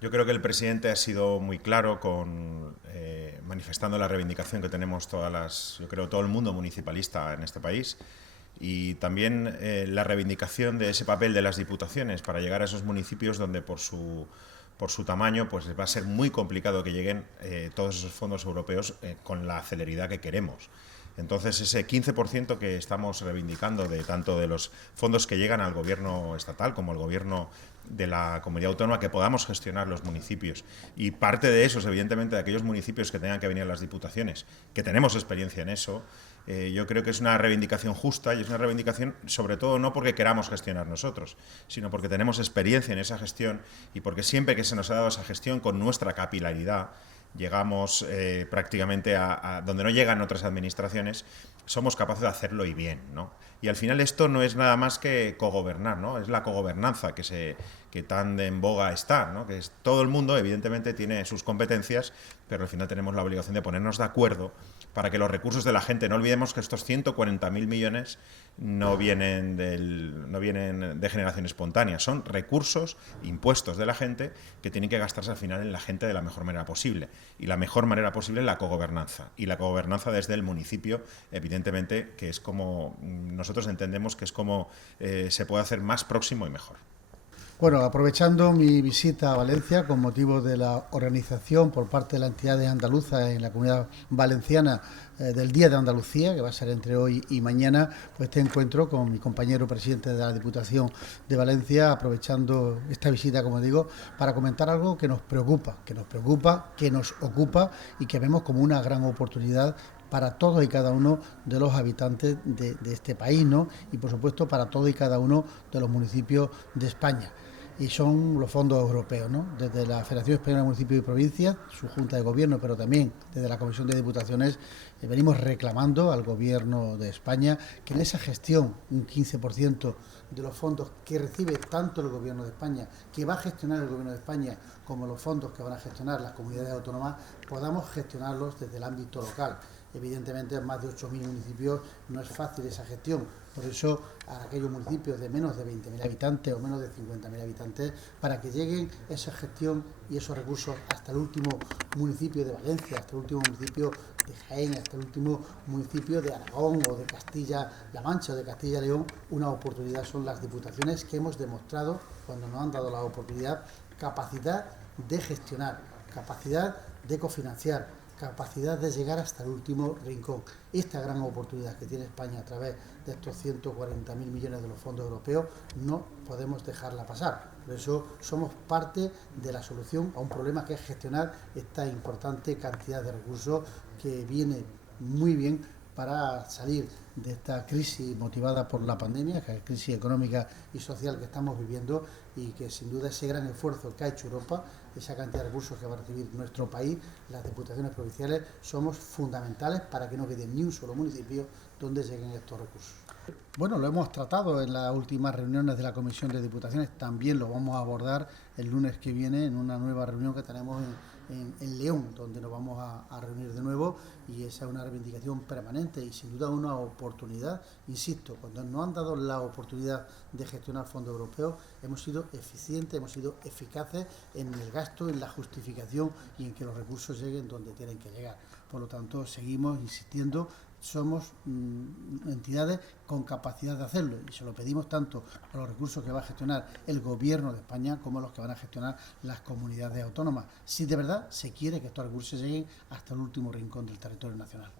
Yo creo que el presidente ha sido muy claro manifestando la reivindicación que tenemos yo creo, todo el mundo municipalista en este país y también la reivindicación de ese papel de las diputaciones para llegar a esos municipios donde por su tamaño pues va a ser muy complicado que lleguen todos esos fondos europeos con la celeridad que queremos. Entonces, ese 15% que estamos reivindicando de tanto de los fondos que llegan al gobierno estatal como al gobierno de la comunidad autónoma, que podamos gestionar los municipios. Y parte de eso, evidentemente, de aquellos municipios que tengan que venir a las diputaciones, que tenemos experiencia en eso, yo creo que es una reivindicación justa y es una reivindicación sobre todo no porque queramos gestionar nosotros, sino porque tenemos experiencia en esa gestión y porque siempre que se nos ha dado esa gestión con nuestra capilaridad, llegamos prácticamente a donde no llegan otras administraciones, somos capaces de hacerlo y bien, ¿no? Y al final esto no es nada más que cogobernar, ¿no? Es la cogobernanza que tan en boga está, ¿no? Que es, todo el mundo evidentemente tiene sus competencias, pero al final tenemos la obligación de ponernos de acuerdo para que los recursos de la gente, no olvidemos que estos 140.000 millones no vienen de generación espontánea, son recursos, impuestos de la gente que tienen que gastarse al final en la gente de la mejor manera posible. Y la mejor manera posible es la cogobernanza. Y la cogobernanza desde el municipio, evidentemente, que es como nosotros entendemos que es como se puede hacer más próximo y mejor. Bueno, aprovechando mi visita a Valencia con motivo de la organización por parte de las entidades andaluzas en la Comunidad Valenciana del Día de Andalucía, que va a ser entre hoy y mañana, pues este encuentro con mi compañero presidente de la Diputación de Valencia, aprovechando esta visita, como digo, para comentar algo que nos preocupa, que nos ocupa y que vemos como una gran oportunidad para todos y cada uno de los habitantes de este país, ¿no? Y por supuesto para todos y cada uno de los municipios de España. Y son los fondos europeos, ¿no? Desde la Federación Española de Municipios y Provincias, su Junta de Gobierno, pero también desde la Comisión de Diputaciones, venimos reclamando al Gobierno de España que en esa gestión, un 15% de los fondos que recibe tanto el Gobierno de España, que va a gestionar el Gobierno de España, como los fondos que van a gestionar las comunidades autónomas, podamos gestionarlos desde el ámbito local. Evidentemente, en más de 8.000 municipios no es fácil esa gestión. Por eso, a aquellos municipios de menos de 20.000 habitantes o menos de 50.000 habitantes, para que lleguen esa gestión y esos recursos hasta el último municipio de Valencia, hasta el último municipio de Jaén, hasta el último municipio de Aragón o de Castilla-La Mancha o de Castilla-León, una oportunidad son las diputaciones que hemos demostrado, cuando nos han dado la oportunidad, capacidad de gestionar, capacidad de cofinanciar, capacidad de llegar hasta el último rincón. Esta gran oportunidad que tiene España a través de estos 140.000 millones de los fondos europeos no podemos dejarla pasar. Por eso somos parte de la solución a un problema que es gestionar esta importante cantidad de recursos que viene muy bien para salir de esta crisis motivada por la pandemia, que es la crisis económica y social que estamos viviendo, y que sin duda ese gran esfuerzo que ha hecho Europa, esa cantidad de recursos que va a recibir nuestro país, las diputaciones provinciales, somos fundamentales para que no quede ni un solo municipio donde lleguen estos recursos. Bueno, lo hemos tratado en las últimas reuniones de la Comisión de Diputaciones, también lo vamos a abordar el lunes que viene en una nueva reunión que tenemos en León, donde nos vamos a reunir de nuevo, y esa es una reivindicación permanente y sin duda una oportunidad. Insisto, cuando nos han dado la oportunidad de gestionar fondos europeos, hemos sido eficientes, hemos sido eficaces en el gasto, en la justificación y en que los recursos lleguen donde tienen que llegar. Por lo tanto, seguimos insistiendo. Somos entidades con capacidad de hacerlo y se lo pedimos tanto a los recursos que va a gestionar el Gobierno de España como a los que van a gestionar las comunidades autónomas, si de verdad se quiere que estos recursos lleguen hasta el último rincón del territorio nacional.